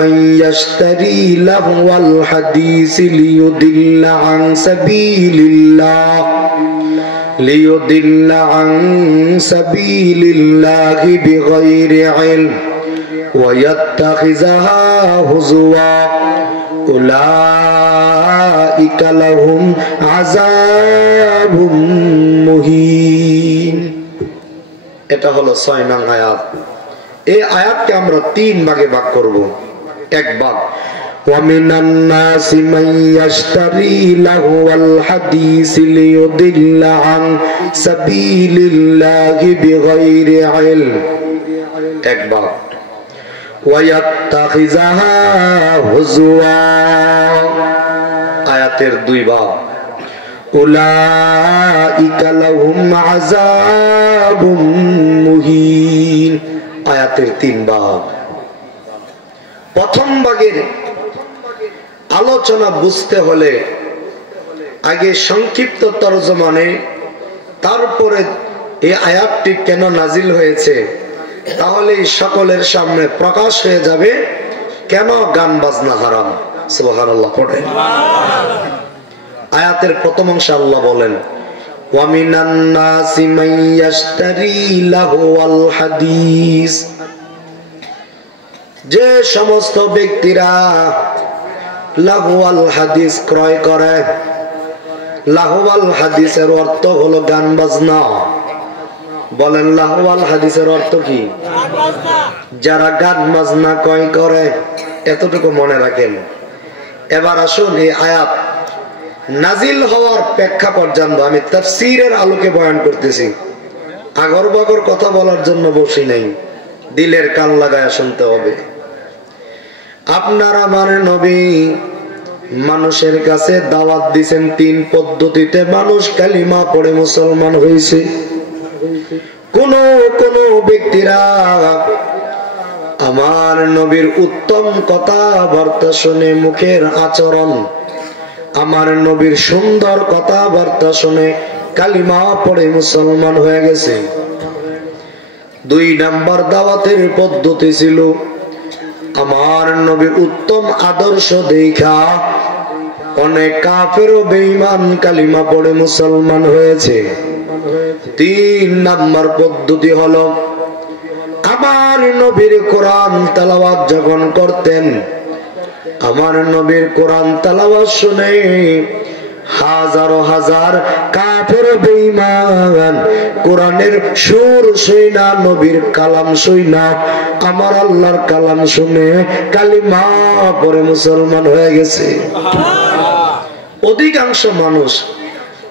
من يشتري لهو الحديث ليضل عن سبيل الله بغير علم ويتخذها هزوا أولئك لهم عذاب مهين। এটা হলো 6 নং আয়াত। এই আয়াতকে আমরা 3 ভাগে ভাগ করব। এক ভাগ وَمِنَ النَّاسِ مَن يَشْتَرِي لَهْوَ الْحَدِيثِ لِيُضِلَّ عَن سَبِيلِ اللَّهِ بِغَيْرِ عِلْمٍ এক ভাগ وَيَتَّخِذَهَا هُزُوًا আয়াতের 2 ভাগ উলাইকা লাহুম আযাবুম মুহিন আয়াতের 3 ভাগ। প্রথম ভাগের আলোচনা বুঝতে হলে আগে সংক্ষিপ্ত তরজমানে, তারপরে এই আয়াতটি কেন নাজিল হয়েছে, তাহলে সকলের সামনে প্রকাশ হয়ে যাবে কেন গান বাজনা হারাম। সুবহানাল্লাহ পড়ে। আয়াতের প্রথম অংশে আল্লাহ বলেন ওয়ামিনান নাসি মান ইয়াশতারি লাহুল হাদিস, যে সমস্ত ব্যক্তিরা লাহুল হাদিস ক্রয় করে। লাহুল হাদিসের অর্থ হলো গান বাজনা। বলেন লাহুল হাদিসের অর্থ কি? যারা গান বাজনা ক্রয় করে, এতটুকু মনে রাখেন। এবার আসুন এই আয়াত নাজিল হওয়ার প্রেক্ষাপট জানবো। আমি তাফসীরের আলোকে বয়ান করতেছি, আগর বাগর কথা বলার জন্য বসি নাই, দিলের কান লাগায় শুনতে হবে। আপনার আমার নবী মানুষের কাছে দাওয়াত দিয়েছেন 3 পদ্ধতিতে মানুষ কালিমা পড়ে মুসলমান হয়েছে। কোন কোন ব্যক্তিরা আমার নবীর উত্তম কথাবার্তা শুনে, মুখের আচরণ, আমার নবীর সুন্দর কথাবার্তা শুনে কালিমা পড়ে মুসলমান হয়ে গেছে। 2 নাম্বার দাওয়াতের পদ্ধতি ছিল আমার নবীর উত্তম আদর্শ দেখা অনেক কাফের ও বেঈমান কালিমা পড়ে মুসলমান হয়েছে। 3 নাম্বার পদ্ধতি হলো আমার নবীর কোরআন তেলাওয়াত যখন করতেন, আমার নবীর কোরআন তেলাওয়াত শুনে হাজারো হাজার কাফের বেঈমান কোরআনের সুর শুনা, নবীর কালাম শুনা, আমার আল্লাহর কালাম শুনে কালিমা পড়ে মুসলমান হয়ে গেছে। অধিকাংশ মানুষ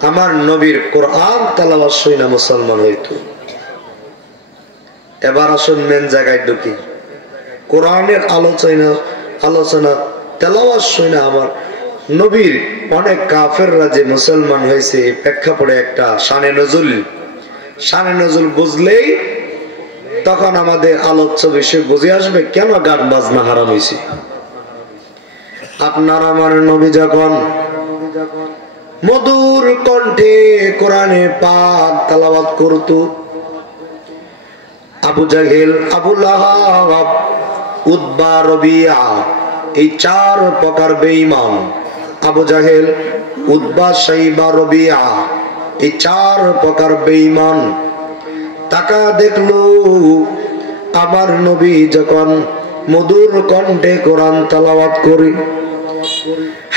আমার নবীর কোরআন তেলাওয়াত শুনা মুসলমান হইতো। এবার আসুন মেন জায়গায় ঢুকি। কোরআনের আলোচনা তেলাওয়াত শুনা আমার নবীর অনেক কাফেররা যে মুসলমান হয়েছে, এই প্রেক্ষাপটে একটা শানে নজুল বুঝলেই তখন আমাদের আলোচ্য বিষয় বুঝে আসবে কেন গান বাজনা হারাম হয়েছে। আপনার আমার নবী যখন মধুর কণ্ঠে কোরআনে পাক তেলাওয়াত করত, আবু জাহেল, আবু লাহাব, উতবা, রবিয়া, এই 4 প্রকার বেঈমান, আবু জাহেল, উতবা, শাইবা, রবিয়া, এই 4 প্রকার বেঈমান তাকা দেখলো আমার নবী যখন মধুর কণ্ঠে কোরআন তেলাওয়াত করে,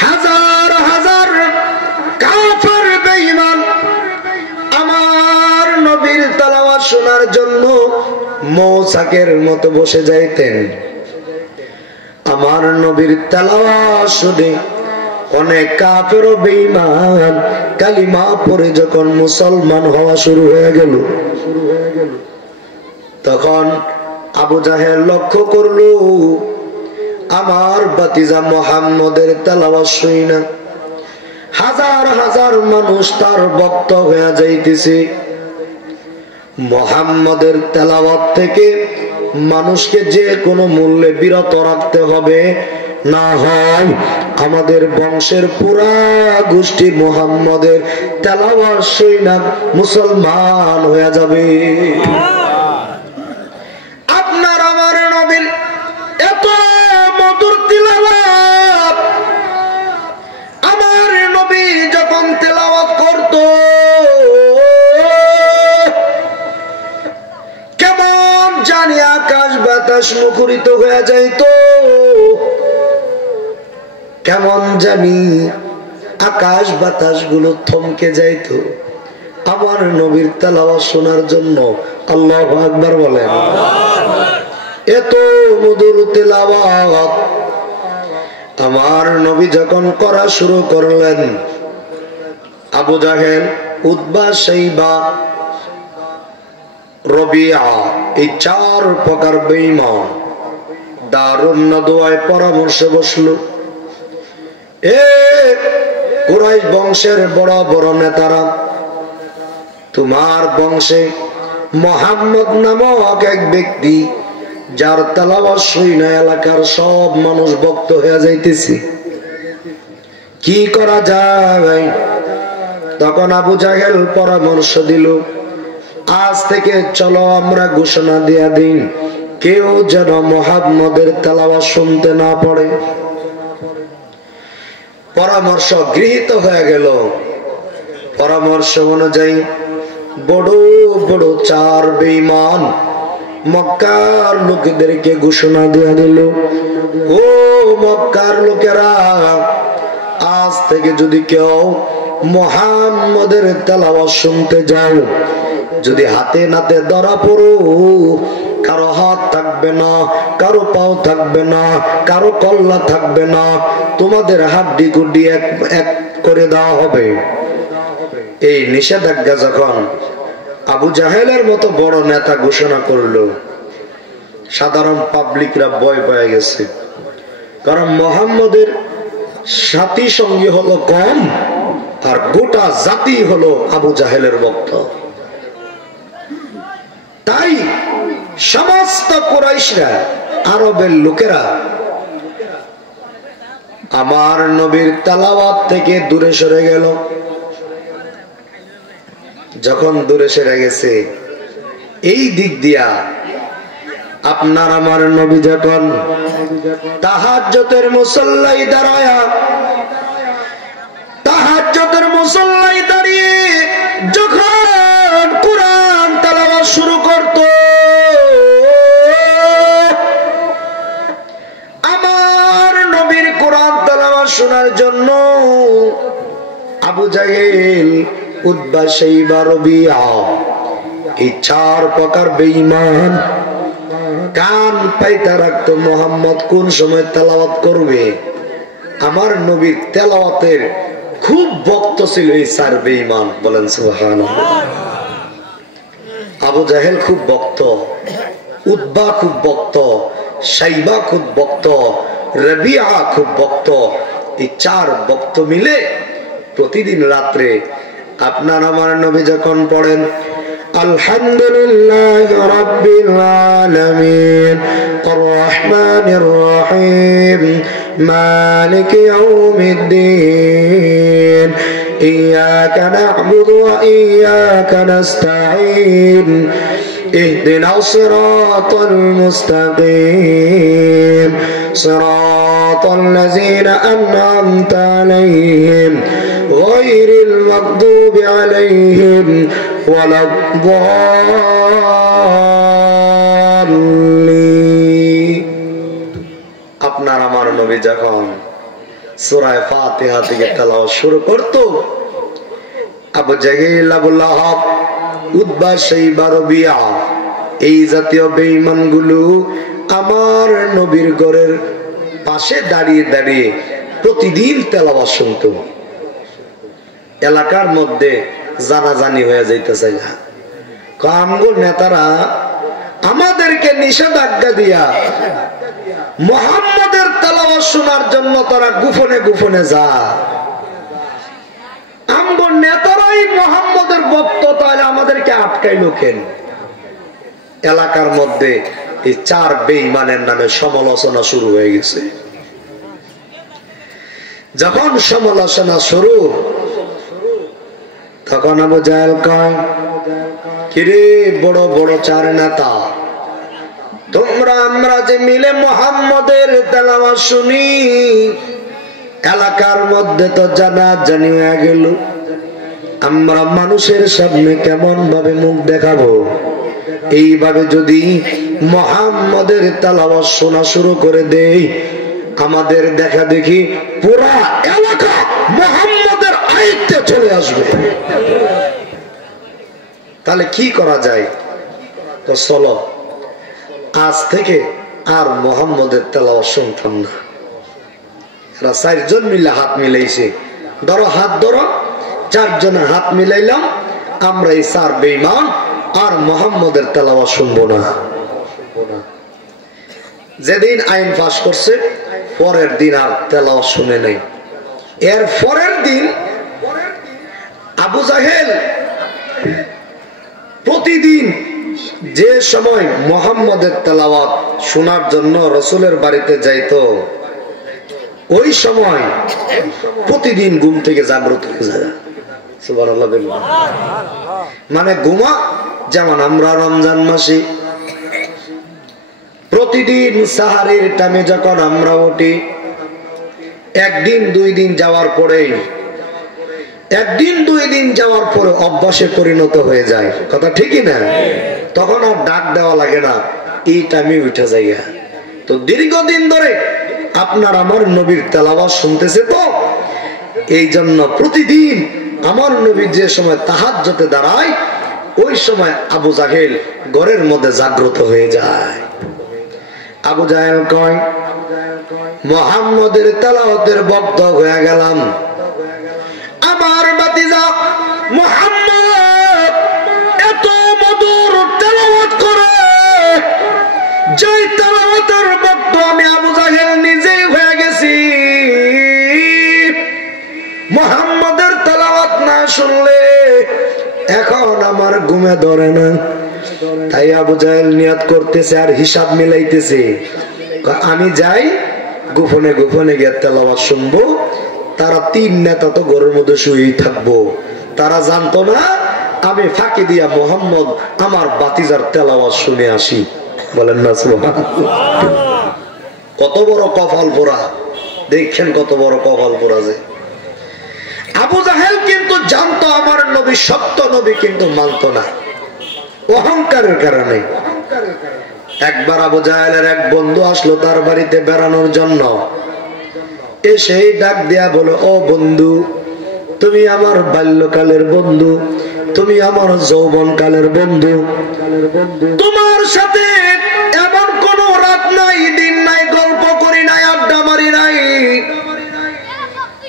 হাজার হাজার কাফের বেঈমান আমার নবীর তেলাওয়াত শোনার জন্য মৌচাকের মতো বসে যাইতেন। আমার নবীর তেলাওয়াত শুনে অনেক কাফের ও বেঈমান কালিমা পড়ে যখন মুসলমান হওয়া শুরু হয়ে গেল, তখন আবু জাহেল লক্ষ্য করলো আমার ভাতিজা মুহাম্মদের তেলাওয়াত শুনা হাজার হাজার মানুষ তার ভক্ত হয়ে যাইতেছে। মুহাম্মদের তেলাওয়াত থেকে মানুষকে যে কোনো মূল্যে বিরত রাখতে হবে, না হয় আমাদের বংশের পুরা গোষ্ঠী মুহাম্মদের তেলাওয়াত শুনা মুসলমান হয়ে যাবে। আপনার আমার নবীর এত বাতাস মুখরিত হয়ে যাইত, কেমন জানি আকাশ বাতাস গুলো থমকে যাইত আমার নবীর তেলাওয়াত শোনার জন্য। আল্লাহু আকবার বলেন। এত মধুর তেলাওয়াত আমার নবী যখন করা শুরু করলেন, আবু জাহেল, উতবা, শাইবা, রবিয়া, এই 4 প্রকার বেঈমান দারুন নদওয়ায় পরামর্শে বসলো। এ কুরাইশ বংশের বড় বড় নেতারা, তোমার বংশে মুহাম্মদ নামক এক ব্যক্তি, যার তেলাওয়াত শুনে এলাকার সব মানুষ ভক্ত হয়ে যাইতেছে, কি করা যায়? তখন আবু জাহেল পরামর্শ দিল, আজ থেকে চলো আমরা ঘোষণা দিয়া দিই, কেউ যেন মুহাম্মদের তেলাওয়াত শুনতে না পারে। পরামর্শ গৃহীত হয়ে গেল। পরামর্শ অনুযায়ী বড় বড় 4 বেঈমান মক্কার লোকেদেরকে ঘোষণা দিয়া দিল, ও মক্কার লোকেরা, আজ থেকে যদি কেউ মুহাম্মদের তেলাওয়াত শুনতে যাও, যদি হাতে নাতে ধরা পড়ো, কারো হাত থাকবে না, কারো পাও থাকবে না, কারো কল্লা থাকবে না, তোমাদের হাড্ডি গুড্ডি এক করে দেওয়া হবে। এই নিষেধাজ্ঞা যখন আবু জাহেলের মতো বড় নেতা ঘোষণা করলো, সাধারণ পাবলিকরা ভয় পেয়ে গেছে। কারণ মুহাম্মদের সাথী সঙ্গী হলো কম, আর গোটা জাতি হলো আবু জাহেলের ভক্ত। তাই সমস্ত কুরাইশরা, আরবের লোকেরা আমার নবীর তেলাওয়াত থেকে দূরে সরে গেল। যখন দূরে সরে গেছে, এই দিক দিয়া আপনার আমার নবী যখন তাহাজ্জুদের মুসল্লায় দাঁড়ায়া, তাহাজ্জুদের মুসল্লায় দাঁড়িয়ে যখন কুরআন তেলাওয়াত শুরু করত, আমার নবীর কুরআন তেলাওয়াত শোনার জন্য আবু জাহেল, উতবা, শাইবা, রবিয়া, এই 4 প্রকার বেঈমান কান পাইতে রাখতো মুহাম্মদ কোন সময় তেলাওয়াত করবে। আমার নবীর তেলাওয়াতের খুব ভক্ত ছিল এই 4 বেঈমান। বলেন সুবহানাল্লাহ। আবু জাহেল খুব ভক্ত, উতবা খুব ভক্ত, শাইবা খুব ভক্ত, রবিয়া খুব ভক্ত। এই 4 ভক্ত মিলে প্রতিদিন রাত্রে আপনার আমার নবী যখন পড়েন আলহামদুলিল্লাহ রাব্বিল আলামিন আর রহমানির রহিম মালিকি ইয়াউমিদ্দিন ইয়াকা না'বুদু ওয়া ইয়াকা নাস্তাঈন ইহদিনাস সিরাতাল মুস্তাকিম সিরাতাল লাযীনা আন'আমতা আলাইহিম غير المغضوب عليهم ولا الضالين। আপনার আমার নবী যখন সূরা ফাতিহা থেকে তেলাওয়াত শুরু করত, আবু জাহেল, আবু লাহাব, উতবা, শাইবা, রবিয়া, এই জাতীয় বেঈমান গুলো আমার নবীর ঘরের পাশে দাঁড়িয়ে দাঁড়িয়ে প্রতিদিন তেলাওয়াত শুনতো। এলাকার মধ্যে জানাজানি হয়ে যাইতেছে। কামগুল নেতারা আমাদেরকে নিষেধাজ্ঞা দিয়া মুহাম্মদের তেলাওয়াত শোনার জন্য তারা গোপনে গোপনে যা। আমগো নেতারাই মুহাম্মদের ভক্ত, তাহলে আমাদেরকে আটকাইলো কেন? এলাকার মধ্যে এই 4 বেঈমানের নামে সমালোচনা শুরু হয়ে গেছে। যখন সমালোচনা শুরু, তখন আবু জাহেল কয়, কিরে বড় বড় 4 নেতা, তোমরা আমরা যে মিলে মুহাম্মদের তেলাওয়াত শুনি, এলাকার মধ্যে তো জানাজানি হয়ে গেল, আমরা মানুষের সামনে কেমন ভাবে মুখ দেখাবো? এইভাবে যদি মুহাম্মাদের তেলাওয়াত শোনা শুরু করে দেই, আমাদের দেখা দেখি পুরা এলাকা মুহাম্মাদের আয়ত্তে চলে আসবে। তাহলে কি করা যায়? তো চলো আজ থেকে আর মুহাম্মাদের তেলাওয়াত শুনতাম না। এরা চারজন মিলে হাত মিলাইছে, ধরো হাত ধরো, চারজনে হাত মিলাইলাম, আমরা এই চার বেঈমান আর মুহাম্মাদের তেলাওয়াত শুনবো না। যেদিন আইন পাশ করছে পরের দিন আর তেলাওয়াত শুনে নাই। এর পরের দিন আবু জাহেল প্রতিদিন যে সময় মুহাম্মাদের তেলাওয়াত শোনার জন্য রাসূলের বাড়িতে যাইতো, ওই সময় প্রতিদিন ঘুম থেকে জাগ্রত হয়ে যায়। সুবহানাল্লাহ। মানে ঘুমা যেমন আমরা রমজান মাসে প্রতিদিন সাহারির টাইমে যখন আমরা উঠি, একদিন দুই দিন যাওয়ার পরে অভ্যাসে পরিণত হয়ে যায়, কথা ঠিকই না? তখন আর ডাক দেওয়া লাগে না, এই টাইমে উঠে যায়। তো দীর্ঘদিন ধরে আপনার আমার নবীর তেলাওয়াত শুনতেছে, তো এই জন্য প্রতিদিন আমার নবী যে সময় তাহাজ্জুদে দাঁড়ায়, ওই সময় আবু জাহেল ঘরের মধ্যে জাগ্রত হয়ে যায়। আবু জাহেল কয়, মুহাম্মাদের তেলাওয়াতের ভক্ত হয়ে গেলাম, আমার ভাতিজা মুহাম্মদ এত মধুর তেলাওয়াত করে, যেই তেলাওয়াতের ভক্ত আমি আবু জাহেল নিজেই হয়ে গেছি। মুহাম্মাদের তেলাওয়াত না শুনলে এখন আমার ঘুমে ধরে না। তাই আবু জাহেল নিয়ত করতেছে আর হিসাব মিলাইতেছে, আমি যাই গোপনে গোপনে গিয়ে তেলাওয়াত শুনবো। তারা তিন নেতা তো ঘরের মধ্যে শুয়েই থাকবো, তারা জানতো না আমি ফাঁকি দিয়া মুহাম্মদ আমার ভাতিজার তেলাওয়াত শুনে আসি। বলেন না সুবহানাল্লাহ। কত বড় কপাল পোড়া, দেখেন কত বড় কপাল পোড়া। যে আবু জাহেল কিন্তু জানতো আমার নবী সত্য নবী, কিন্তু মানতো না অহংকারের কারণে। একবার আবু জাহেলের এক বন্ধু আসলো তার বাড়িতে বেড়ানোর জন্য, এসে ডাক দিয়া বলো, ও বন্ধু, তুমি আমার বাল্যকালের বন্ধু, তুমি আমার যৌবনকালের বন্ধু, তোমার সাথে এমন কোন রাত নাই, দিন নাই, গল্প করি নাই, আড্ডা মারি নাই,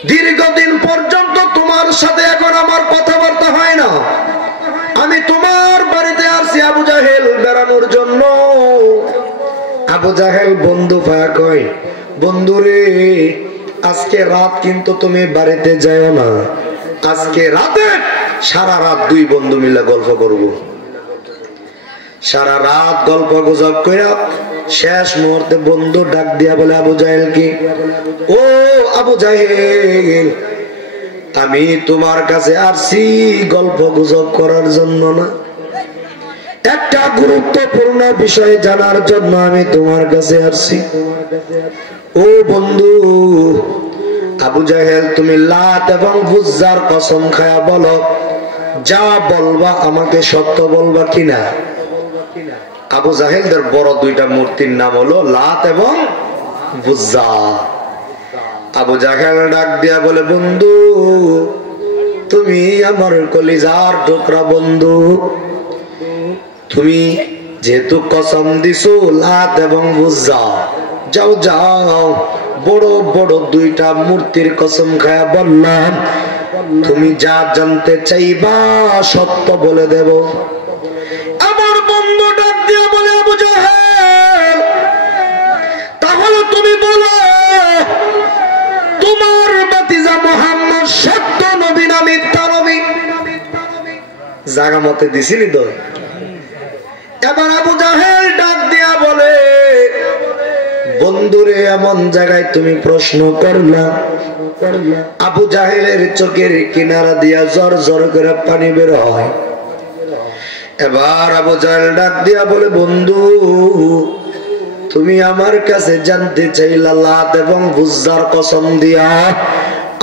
দীর্ঘদিন পর্যন্ত তোমার সাথে এখন আমার কথাবার্তা হয় না। আমি তোমার বাড়িতে আসছি আবু জাহেল বেড়ানোর জন্য। আবু জাহেল বন্ধু পায়া কয়, বন্ধুরে আজকে রাত কিন্তু তুমি বাড়িতে যাও না, আজকে রাতে সারা রাত দুই বন্ধু মিলে গল্প করব। সারা রাত গল্প গুজব কইরা শেষ মুহূর্তে বন্ধু ডাক দিয়া বলে আবু জাহেল কি, ও আবু জাহেল, আমি তোমার কাছে আসছি গল্প গুজব করার জন্য না, একটা গুরুত্বপূর্ণ বিষয় জানার জন্য আমি তোমার কাছে আসছি। ও বন্ধু আবু জাহেল, তুমি লাত এবং উজ্জার কসম খায়া বলো, যা বলবা আমাকে সত্য বলবা কিনা। আবু জাহেলদের বড় দুইটা মূর্তির নাম হলো লাত এবং উজ্জা। আবু জাহেল ডাক দিয়া বলে, বন্ধু তুমি আমার কলিজার টুকরা বন্ধু, তুমি যেহেতু কসম দিছো লাত এবং উজ্জা, যাও যাও, বড় বড় দুইটা মূর্তির কসম খায়া বললাম, তুমি যা জানতে চাইবা সত্য বলে দেব। আমার বন্ধু ডাক দিয়া বলে, আবু জাহেল, তাহলে তুমি বলো তোমার ভাতিজা মুহাম্মদ সত্য নবী না মিথ্যা নবী? জায়গা মতে দিছিলি তো। এবার আবু জাহেল ডাক দিয়া বলে, বন্ধুরে এমন জায়গায় তুমি প্রশ্ন করলা। আবু জাহেলের চোখের কিনারা দিয়া জর জর করে পানি বের হয়। এবার আবু জাহেল ডাক দিয়া বলে, বন্ধু তুমি আমার কাছে জানতে চাইলা লাত এবং উজ্জার কসম দিয়া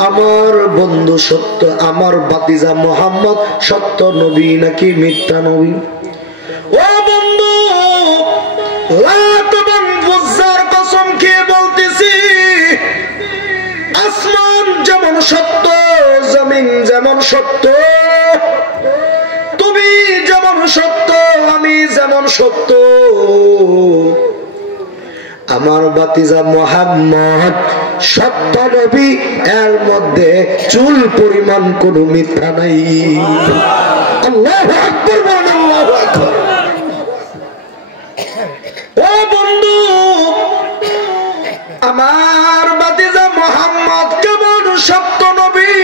আমার বন্ধু সত্য, আমার ভাতিজা মুহাম্মদ সত্য নবী নাকি মিথ্যা নবী? ও বন্ধু লাত এবং উজ্জার কসম খেয়ে বলতেছি, আসমান যেমন সত্য, জমিন যেমন সত্য, তুমি যেমন সত্য, আমি যেমন সত্য, আমার ভাতিজা মুহাম্মদ সত্য নবী, এর মধ্যে চুল পরিমাণ কোন মিথ্যা নাই। আল্লাহু আকবার, আল্লাহু আকবার। ও বন্ধু, আমার ভাতিজা মুহাম্মদ কেমন সত্য নবী,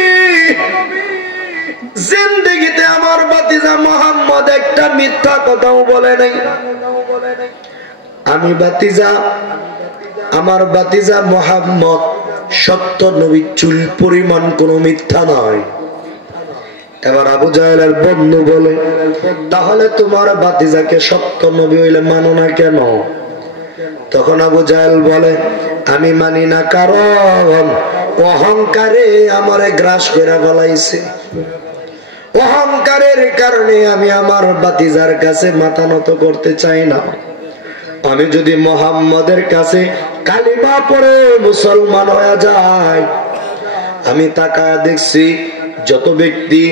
জিন্দেগিতে আমার ভাতিজা মুহাম্মদ একটা মিথ্যা কথাও বলে নাই। আমি ভাতিজা, আমার ভাতিজা মুহাম্মদ সত্য নবী, চুল পরিমাণ কোন মিথ্যা নয়। এবার আবু জাহেলের বন্ধু বলে, তাহলে তোমার ভাতিজাকে সত্য নবী হইলে মানো না কেন? তখন আবু জাহেল বলে, আমি মানি না কারণ অহংকারে আমারে গ্রাস করে ফেলাইছে। অহংকারের কারণে আমি আমার ভাতিজার কাছে মাথা নত করতে চাই না। আমি যদি মুহাম্মদের কাছে কালিমা পড়ে মুসলমান হয়ে যায়, আমি তাকায় দেখছি যত ব্যক্তি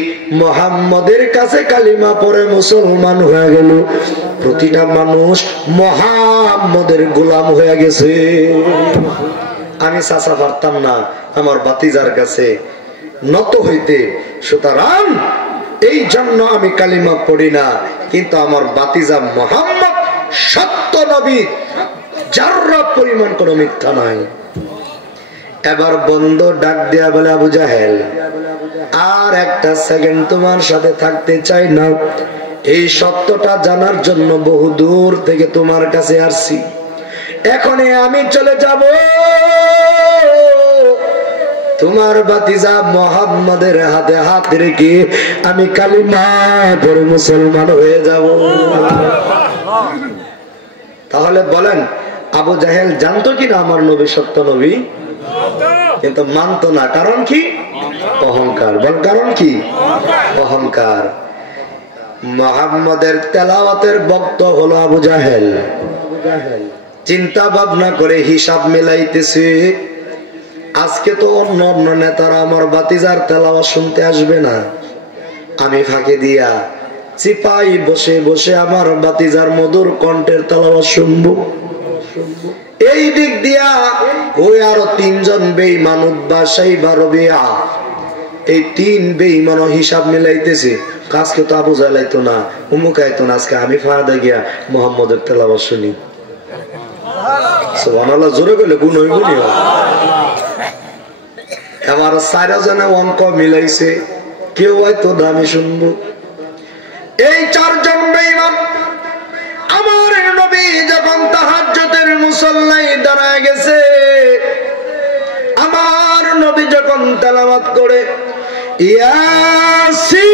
মুহাম্মদের কাছে কালিমা পড়ে মুসলমান হয়ে গেল, প্রতিটা মানুষ মুহাম্মদের গোলাম হয়ে গেছে। আমি চাচা পারতাম না আমার ভাতিজার কাছে নত হইতে, সুতরাং এই জন্য আমি কালিমা পড়ি না। কিন্তু আমার ভাতিজা মুহাম্মদ সত্য নবী, যারা পরিমাণ কোন মিথ্যা নাই। এবার বন্ধ ডাক দেয়া বলে, আবু জাহেল আর একটা সেকেন্ড তোমার সাথে থাকতে চাই না। এই সত্যটা জানার জন্য বহু দূর থেকে তোমার কাছে আসছি। এখনই আমি চলে যাব, তোমার ভাতিজা মুহাম্মদের হাতে হাত রেখে আমি কালিমা পড়ে মুসলমান হয়ে যাব। তাহলে বলেন, আবু জাহেল জানতো কিনা আমার নবী সত্য নবী? কিন্তু মানতো না। কারণ কি? অহংকার। বল, কারণ কি? অহংকার। মুহাম্মদের তেলাওয়াতের ভক্ত হলো আবু জাহেল। চিন্তা ভাবনা করে হিসাব মিলাইতেছে, আজকে তো অন্য অন্য নেতারা আমার ভাতিজার তেলাওয়াত শুনতে আসবে না, আমি ফাঁকে দিয়া চিপাই বসে বসে আমার ভাতিজার মধুর কণ্ঠের তেলাওয়াত শুনবো। এই দিক দিয়া ওই আরো তিনজন বেঈমান উতবা, শাইবা, রবিয়া, এই তিন বেঈমান হিসাব মিলাইতেছে, আজকে তো আবু জাহেল আইতো না, উমুক আইতো না, আজকে আমি ফাঁদা গিয়া মুহাম্মদের তেলাওয়াত শুনি। সুবহানাল্লাহ, জোরে কইলে গুণ হইব নি? আমার চারজনে অঙ্ক মিলাইছে, কেউ হয়তো না আমি শুনবো। এই চারজন বেঈমান আমার নবী যখন তাহাজ্জুদের মুসল্লায় দাঁড়ায় গেছে, আমার নবী যখন তেলাওয়াত করে ইয়াসিন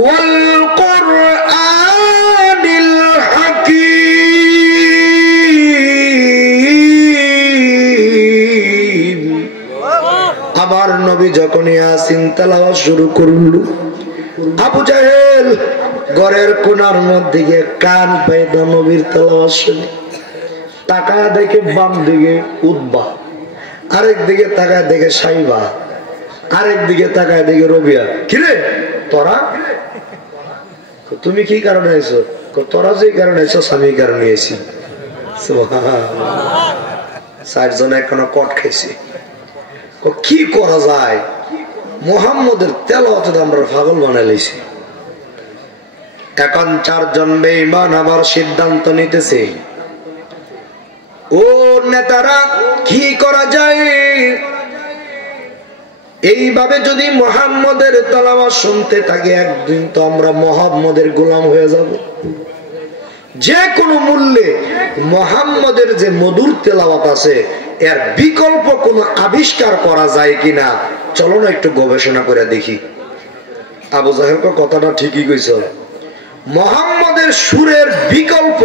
ওয়াল কুরআনিল হাকীম, আমার নবী যখন ইয়াসিন তেলাওয়াত শুরু করল, আবু জাহেল ঘরের কোণার মধ্যে গিয়ে কান পাইতো নবীর তেলাওয়াত শুনে। তাকায় দেখে বাম দিকে উতবা, আরেক দিকে তাকায় দেখে শাইবা, আরেক দিকে তাকায় দেখে রবিয়া। কিরে তোরা, তুমি কি কারণে আইছো? তোরা যে কারণে আইছো আমি এই কারণে আইছি। চারজন এখনো কট খাইছে। কি করা যায়, মুহাম্মদের তেলাওয়াতে আমরা পাগল বানাই লাইছি। এখন চারজন বেঈমান আবার সিদ্ধান্ত নিতেছে, ও নেতারা কি করা যায়? এইভাবে যদি মুহাম্মদের তেলাওয়াত শুনতে থাকে, একদিন তো আমরা মুহাম্মদের গোলাম হয়ে যাব। যে কোনো মূল্যে মুহাম্মদের যে মধুর তেলাওয়াত আছে, এর বিকল্প কোন আবিষ্কার করা যায় কিনা, চলো না একটু গবেষণা করে দেখি। আবু জাহেল কথাটা ঠিকই কইছ, মুহাম্মদের সুরের বিকল্প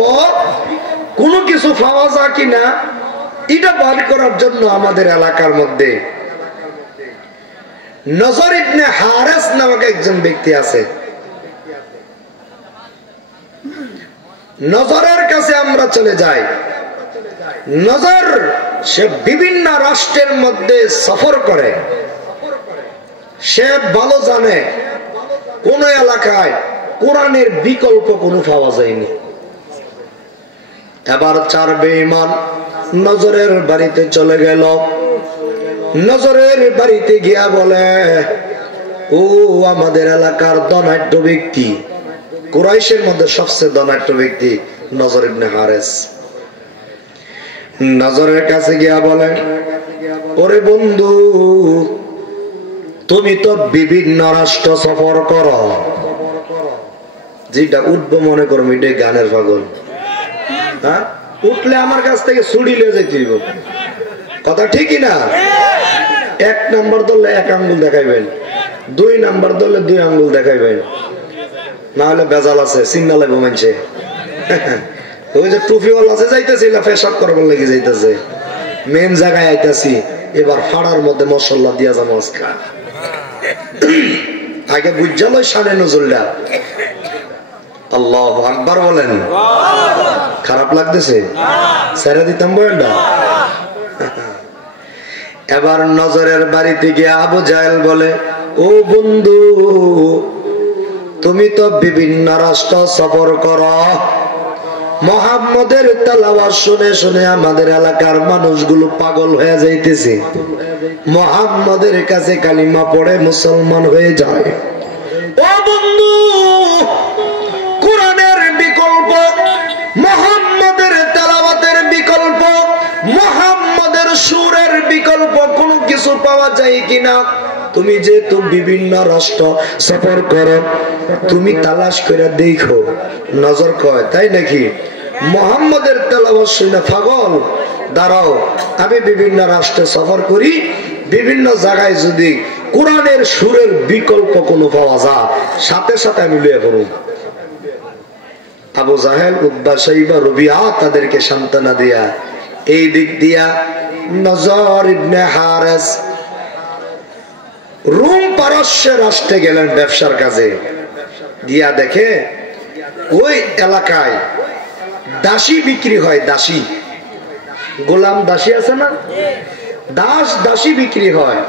কোনো কিছু পাওয়া যায় কিনা, এটা বার করার জন্য আমাদের এলাকার মধ্যে নজর ইবনে হারেস নামক একজন ব্যক্তি আছে। নজরের কাছে আমরা চলে যাই। নজর সে বিভিন্ন রাষ্ট্রের মধ্যে সফর করে, সে ভালো জানে কোন এলাকায় কোরআনের বিকল্প কোনো পাওয়া যায়নি। এবার 4 বেঈমান নজরের বাড়িতে চলে গেল। নজরের বাড়িতে গিয়া বলে, ও আমাদের এলাকার ধনাঢ্য ব্যক্তি, কুরাইশের মধ্যে সবচেয়ে ধনাঢ্য ব্যক্তি নজর ইবনে হারেস। নজরের কাছে গিয়া বলেন, ওরে বন্ধু, তুমি তো বিভিন্ন রাষ্ট্র সফর করো, যেটা উঠবো মনে করো এটা গানের পাগল। হ্যাঁ, উঠলে আমার কাছ থেকে ছুরি লিয়ে যেতে হইব, কথা ঠিকই না? 1 নাম্বার ধরলে 1 আঙ্গুল দেখাইবেন, 2 নাম্বার ধরলে 2 আঙ্গুল দেখাইবেন, না হলে বেজাল আছে, সিগনালে ঘুমাইছে। ওই যে টুপিওয়ালা আছে যাইতেছে, পেশাব করবার লেগে যাইতেছে, মেন জায়গায় আইতাছি, এবার ফাড়ার মধ্যে মশলা দিয়া যাবো আজকে। আগে বুঝাল শানে নজরুলটা। আল্লাহু আকবার বলেন। খারাপ লাগতেছে? ছেড়ে দিতাম বয়ানটা। এবার নজরের বাড়িতে গিয়ে আবু জাহেল বলে, ও বন্ধু, তুমি তো বিভিন্ন রাষ্ট্র সফর করো, মুহাম্মদের তেলাওয়াত শুনে শুনে আমাদের এলাকার মানুষগুলো পাগল হয়ে যাইতেছে, মুহাম্মদের কাছে কালিমা পড়ে মুসলমান হয়ে যায়। ও বন্ধু, কোরআনের বিকল্প, মুহাম্মদের তেলাওয়াতের বিকল্প, মুহাম্মদের সুরের বিকল্প কোনো কিছু পাওয়া যায় কিনা? তুমি যেহেতু বিভিন্ন রাষ্ট্র সফর করো, তুমি তালাশ করে দেখো। নজর কয়, তাই নাকি? মুহাম্মদের তেলাওয়াত শুনে পাগল, দাঁড়াও, আমি বিভিন্ন রাষ্ট্রে সফর করি, বিভিন্ন জায়গায় যদি কোরআনের সুরের বিকল্প কোনো পাওয়া যায়, সাথে সাথে আমি লইয়া পড়ব। আবু জাহেল, উতবা, শাইবা, রবিয়া তাদেরকে সান্ত্বনা দিয়া এই দিক দিয়া নজর ইবনে হারেস রোম পারস্য রাষ্ট্রে গেলেন ব্যবসার কাজে। গিয়া দেখে ওই এলাকায় দাসী বিক্রি হয়, দাসী, গোলাম দাসী আছে না, দাসী বিক্রি হয়,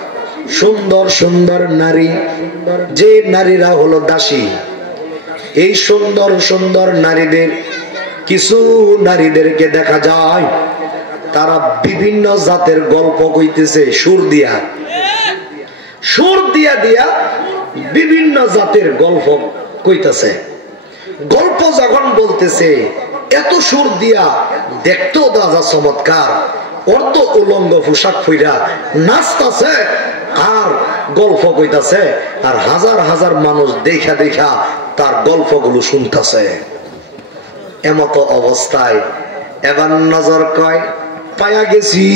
সুন্দর সুন্দর নারী, যে নারীরা হলো দাসী। এই সুন্দর সুন্দর নারীদের, কিছু নারীদেরকে দেখা যায় তারা বিভিন্ন জাতের গল্প কইতেছে, সুর দিয়া দিয়া বিভিন্ন জাতের গল্প কইতেছে। গল্প যখন বলতেছে, এত সুর দিয়া দেখতেও দাদা চমৎকার, অর্ধ উলঙ্গ পোশাক পইরা নাচতাছে আর গল্প কইতাছে, আর হাজার হাজার মানুষ দেখা দেখা তার গল্পগুলো শুনতেছে। এমত অবস্থায় এবার নজর কয়, পায়া গেছি,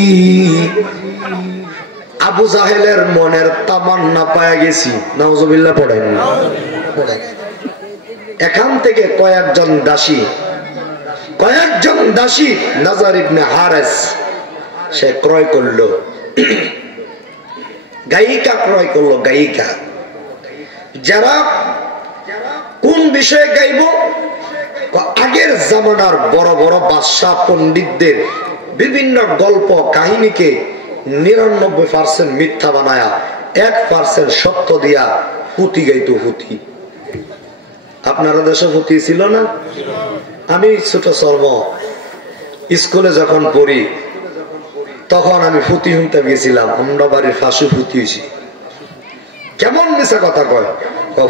আবু জাহেলের মনের তামান্না পায়া গেছি। নাউজুবিল্লাহ পড়েন। এখান থেকে কয়েকজন দাসী নজর ইবনে হারেস সে ক্রয় করলো, গায়িকা ক্রয় করলো, গায়িকা। যারা কোন বিষয়ে গাইব? আগের জামানার বড় বড় বাদশাহ পণ্ডিতদের বিভিন্ন গল্প কাহিনীকে 99% মিথ্যা বানায়া 1% সত্য দিয়া পুঁতি গাইতো। পুঁতি আপনারা দেশে পুঁতি ছিল না? আমি ছোট চর্ম স্কুলে যখন পড়ি তখন আমি পুঁতি শুনতে গেছিলাম, আমরা বাড়ির ফাঁসু পুঁতি হয়েছি। কেমন মিশা কথা কয়,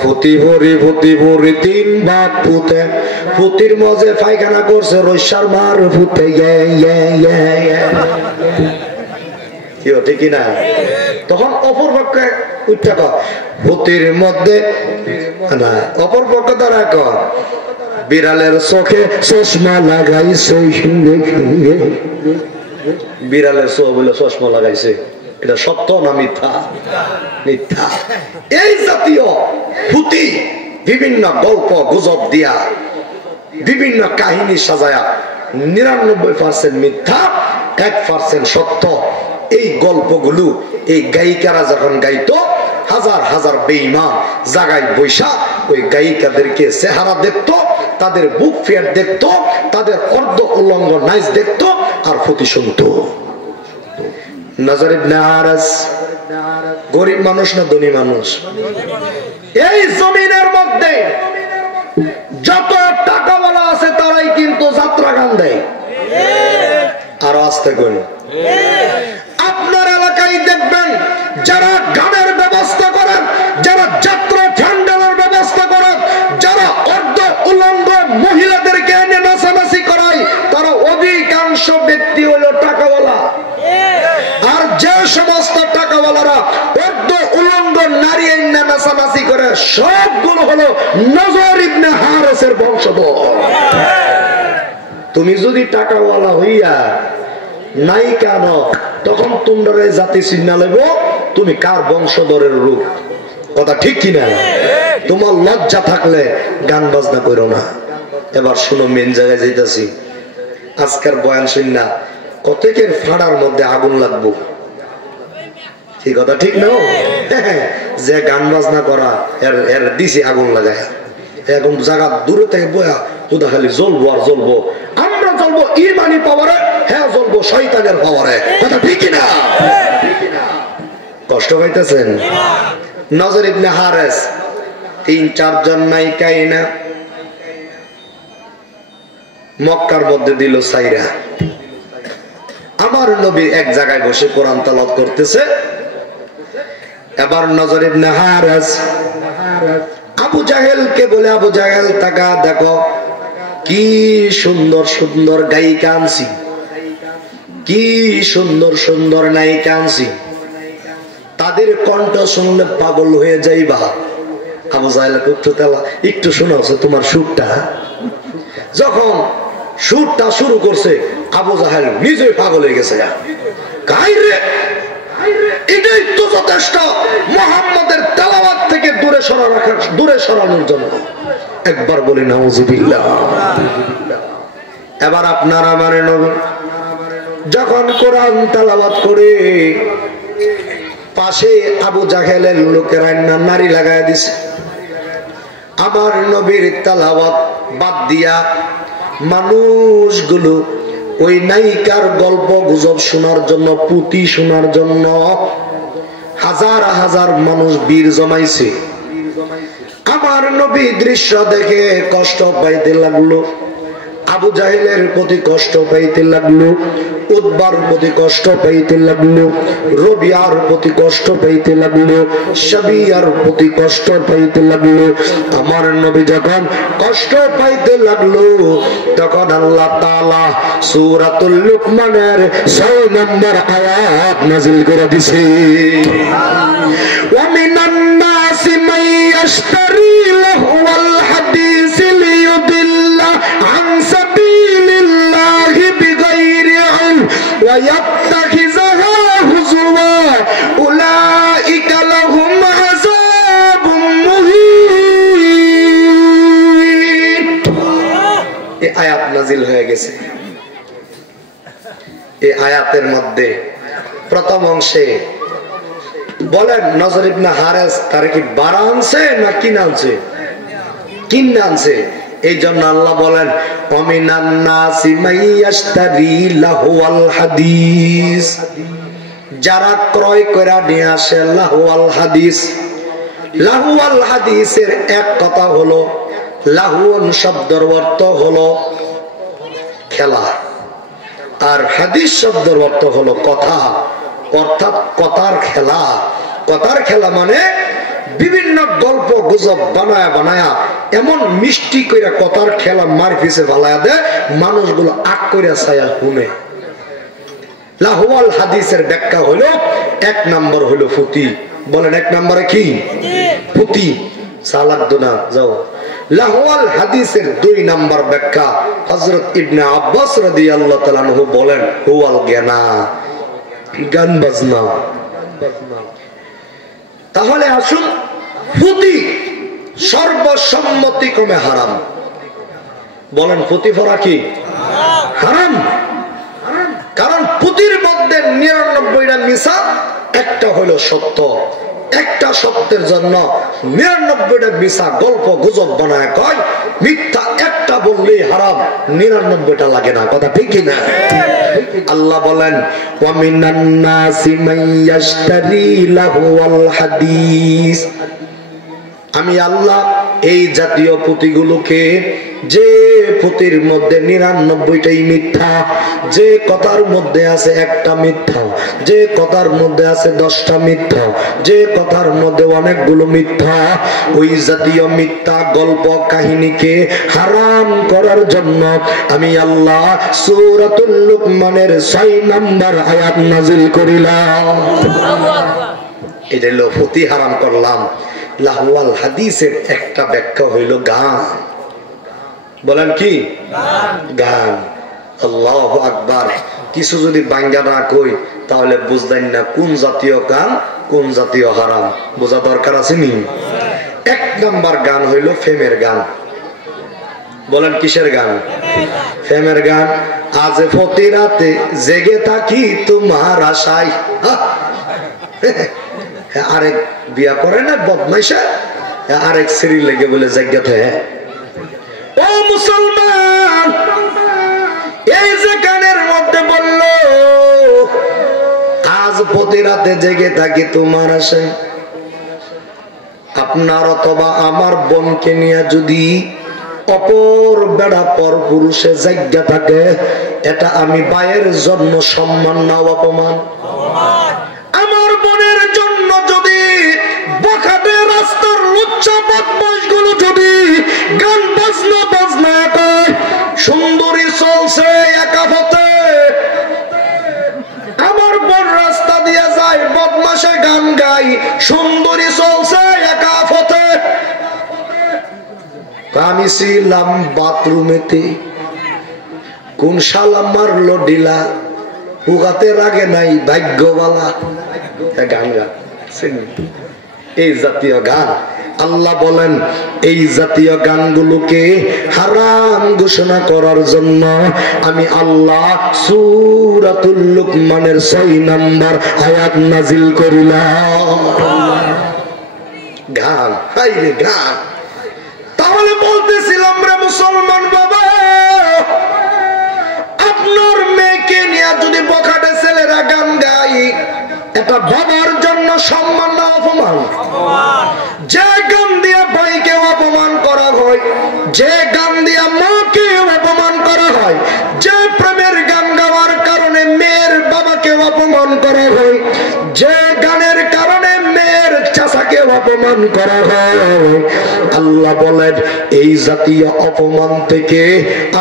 পুঁতি ভরি 3 ভাগ পুঁতে, পুঁতির মজে পায়খানা করছে রৈশার মার পুঁতে, ঠিক না? তখন অপর পক্ষে পুঁতির মধ্যে না, অপর পক্ষ দ্বারা কর বিড়ালের চোখে চশমা লাগাইছে, বিড়ালের চোখ বলে চশমা লাগাইছে, এটা সত্য না মিথ্যা? মিথ্যা। এই জাতীয় পুঁতি বিভিন্ন গল্প গুজব দিয়া বিভিন্ন কাহিনী সাজায়া 99% মিথ্যা, 1% সত্য। এই গল্পগুলো এই গায়িকারা যখন গাইতো, হাজার হাজার বেঈমান জাগায় বৈশা ওই গায়িকাদেরকে চেহারা দেখতো তাদের বুক ফেয়ার দেখতো, তাদের অর্ধ উলঙ্গ নাইজ দেখতো আর ফুটি শুনতো। নজর ইবনে হারেস গরিব মানুষ না ধনী মানুষ? এই জমিনের মধ্যে যত টাকাওয়ালা আছে তারাই কিন্তু যাত্রা গান দেয়। আর আস্তে করে আপনার এলাকায় দেখবেন যারা গানের ব্যবস্থা করেন, যারা যাত্রা প্যান্ডেলের ব্যবস্থা করেন, যারা অর্ধ উলঙ্গ মহিলাদেরকে এনে নাচানাচি করায়, তারা অধিকাংশ ব্যক্তি হলো টাকাওয়ালা। আর যে সমস্ত টাকাওয়ালারা অর্ধ উলঙ্গ নারী এনে নাচানাচি করে, সবগুলো হলো নজর ইবনে হারেসের বংশধর। তুমি যদি টাকাওয়ালা হইয়া নাই কেন, তখন তোমরা জাতি চিহ্না লেব তুমি কার বংশধরের রূপ। কথা ঠিক কিনা? তোমার লজ্জা থাকলে গান বাজনা করো না। এবার শুনো, মেন জায়গায় যাইতাছি। আজকের বয়ান শুননা কতকের ফাড়ার মধ্যে আগুন লাগবো। এই কথা ঠিক না? যে গান বাজনা করা এর দিছি আগুন লাগায়, এখন জায়গা দূরে থেকে বয়া তুদা খালি জ্বলবো আর জ্বলবো। আমরা জ্বলবো ইমানি পাওয়ারে, হ্যাঁ জ্বলবো শয়তানের পাওয়ারে। কথা ঠিক না? কষ্ট পাইতেছেন? নজর ইবনে হারেস ৩-৪ জন নায়িকাই না মক্কার মধ্যে দিল সাইরা। আমার নবী এক জায়গায় বসে কোরআন তেলাওয়াত করতেছে। এবার নজর ইবনে হারেস আবু জাহেলকে বলে, আবু জাহেল তাকা দেখো কি সুন্দর সুন্দর গায়িকা আনছি, কি সুন্দর সুন্দর নায়িকা আনছি, তাদের কণ্ঠ শুনলে পাগল হয়ে যাইবা। আবু জাহেল একটু শোনাচ্ছে তোমার সুরটা। যখন সুরটা শুরু করছে আবু জাহেল নিজে পাগল হয়ে গেছে। এটাই তো যথেষ্ট মুহাম্মাদের তেলাওয়াত থেকে দূরে সরানোর জন্য। একবার বলি নাউজুবিল্লাহ। এবার আপনার আমার নবী যখন কোরআন তেলাওয়াত করে, পাশে আবু জাহেলের লোকেরা নারী লাগায় দিছে। আমার নবীর তেলাওয়াত বাদ দিয়া মানুষগুলো ওই নায়িকার গল্প গুজব শোনার জন্য, পুঁথি শোনার জন্য হাজার হাজার মানুষ ভিড় জমাইছে। আমার নবী দৃশ্য দেখে কষ্ট পাইতে লাগলো। আবু জাহেলের প্রতি কষ্ট পাইতে লাগলো, উতবার প্রতি কষ্ট পাইতে লাগলো, রবিয়ার প্রতি কষ্ট পাইতে লাগলো, সাবিয়ার প্রতি কষ্ট পাইতে লাগলো। আমার নবী যখন কষ্ট পাইতে লাগলো, তখন আল্লাহ তাআলা সূরাতুল লুকমানের 6 নম্বর আয়াত নাযিল করে দিয়েছে। ওয়া মিনান নাসি মান ইয়াশতারি লাহওয়াল হাদিস লিয়ুদিল্লা আন সাবিলিল্লাহি বিগাইরি ইলম ওয়া ইয়াত্তাখিযাহা হুজুওয়া উলাইকা লাহুম আযাবুম মুহিন। এই আয়াত নাযিল হয়ে গেছে। এই আয়াতের মধ্যে প্রথম অংশে বলেন নজর ইবনে হারেস তার কি বাড়া আনছে না কিনা আনছে? কিনা আনছে। এই জন্য আল্লাহ বলেন ওয়ামিনান নাসি মাইয়াশতারি লাহওয়াল হাদিস, যারা ক্রয় করে নিয়ে আসে লাহওয়াল হাদিস। লাহওয়াল হাদিসের এক কথা হলো, লাহওয়ান শব্দের অর্থ হলো খেলা, আর হাদিস শব্দের অর্থ হলো কথা, অর্থাৎ কথার খেলা। কথার খেলা মানে বিভিন্ন গল্প গুজব বানায়া বানায়া এমন মিষ্টি কইরা কথার খেলা মার পিছে ভালায়া দেয়, মানুষগুলো আগ কইরা ছায়া শুনে। লাহওয়াল হাদিসের ব্যাখ্যা হলো, 1 নম্বর হলো ফুতি। বলেন 1 নম্বরে কি? ফুতি। সালাদ দোনা যাও। লাহওয়াল হাদিসের 2 নম্বর ব্যাখ্যা হযরত ইবনে আব্বাস রাদিয়াল্লাহু তাআলা আনহু বলেন হুয়াল গানা, গান বাজনা। তাহলে আসুন, ফুতি সর্বসম্মতিক্রমে হারাম। বলেন পুঁথি পড়া কি হারাম? কারণ পুঁথির মধ্যে 99টা মিছা, একটা হলো সত্য। একটা সত্যের জন্য 99টা মিছা গল্প গুজব বানায় কয়, মিথ্যা একটা একটা বললেই হারাম, 99টা লাগে না। কথা ঠিক কি না? আল্লাহ বলেন ওয়া মিনান নাসি মাইয়াশতারি লাহুল হাদিস, আমি আল্লাহ এই জাতীয় পুঁথিগুলোকে, যে পুঁথির মধ্যে 99টাই মিথ্যা, যে কথার মধ্যে আছে একটা মিথ্যা, যে কথার মধ্যে আছে 10টা মিথ্যা, যে কথার মধ্যে অনেকগুলো মিথ্যা, ওই জাতীয় মিথ্যা গল্প কাহিনীকে হারাম করার জন্য আমি আল্লাহ সূরাতুল লুকমানের 6 নম্বর আয়াত নাযিল করিলাম। এটা হলো পুঁথি হারাম করলাম। লাহওয়াল হাদিসের একটা ব্যাখ্যা হইল গান। বলেন কি? গান। আল্লাহু আকবার। কিছু যদি বাঙ্গা না কই তাহলে বুঝবেন না কোন জাতীয় গান কোন জাতীয় হারাম, বোঝা দরকার আছে নি? 1 নাম্বার গান হইল ফেমের গান। বলেন কিসের গান? ফেমের গান। আজ প্রতি রাতে জেগে থাকি তোমার আশায়। আরেক বিয়া করে না বদমাইশা, আরেক সিঁড়ি লেগে বলে জায়গাতে। ও মুসলমান, এই যে গানের মধ্যে বলল আজ প্রতি রাতে জেগে থাকি তোমার আশায়, আপনার অথবা আমার বোনকে নিয়ে যদি অপর বেড়া পর পুরুষে জায়গা থাকে, এটা আমি ভাইয়ের জন্য সম্মান না অপমান? আমার বোনের জন্য যদি বখাটে রাস্তার লুচ্চা বদমাশগুলো যদি গান বাজনা করে, সুন্দরী চলছে একা পথে, আমার বোন রাস্তা দিয়ে যায় বদমাশে গান গাই, সুন্দরী চলছে একা পথে, আমি ছিলাম বাথরুমেতে, কোন শালা মারলো ডিলা, উগাতে রাগে নাই ভাগ্যবালা, গান গান। এই জাতীয় গান আল্লাহ বলেন এই জাতীয় গানগুলোকে হারাম ঘোষণা করার জন্য আমি আল্লাহ সূরাতুল লুকমানের 6 নম্বর আয়াত নাযিল করিলাম। গান, হাইরে গান। তাহলে বলতেছিলাম রে মুসলমান বাবা, আপনার মেয়েকে নিয়ে যদি বখাটে ছেলেরা গান গায়, এটা বাবার জন্য সম্মান না অপমান? যে গান দিয়ে ভাইকে অপমান করা হয়, যে গান দিয়ে মাকে অপমান করা হয়, যে প্রেমের গান গাওয়ার কারণে মেয়ের বাবাকে অপমান করা হয়, যে গানের কারণে মেয়ের চাচাকে অপমান করা হয়, আল্লাহ বলেন এই জাতীয় অপমান থেকে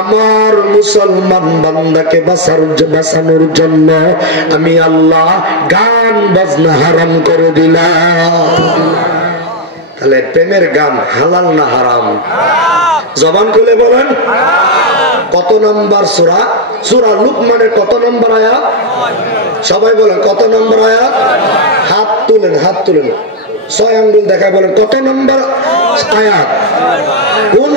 আমার মুসলমান বান্দাকে বাঁচানোর জন্য আমি আল্লাহ গান বাজনা হারাম করে দিলাম। তাহলে প্রেমের গান হালাল না হারাম? জবান খুলে বলেন। কত নম্বর সূরা? সূরা লুকমানের কত নম্বর আয়াত? সবাই বলেন কত নম্বর আয়াত? হাত তুলেন, হাত তুলেন, 6 আঙ্গুল দেখা বলেন কত নম্বর আয়াত? কোন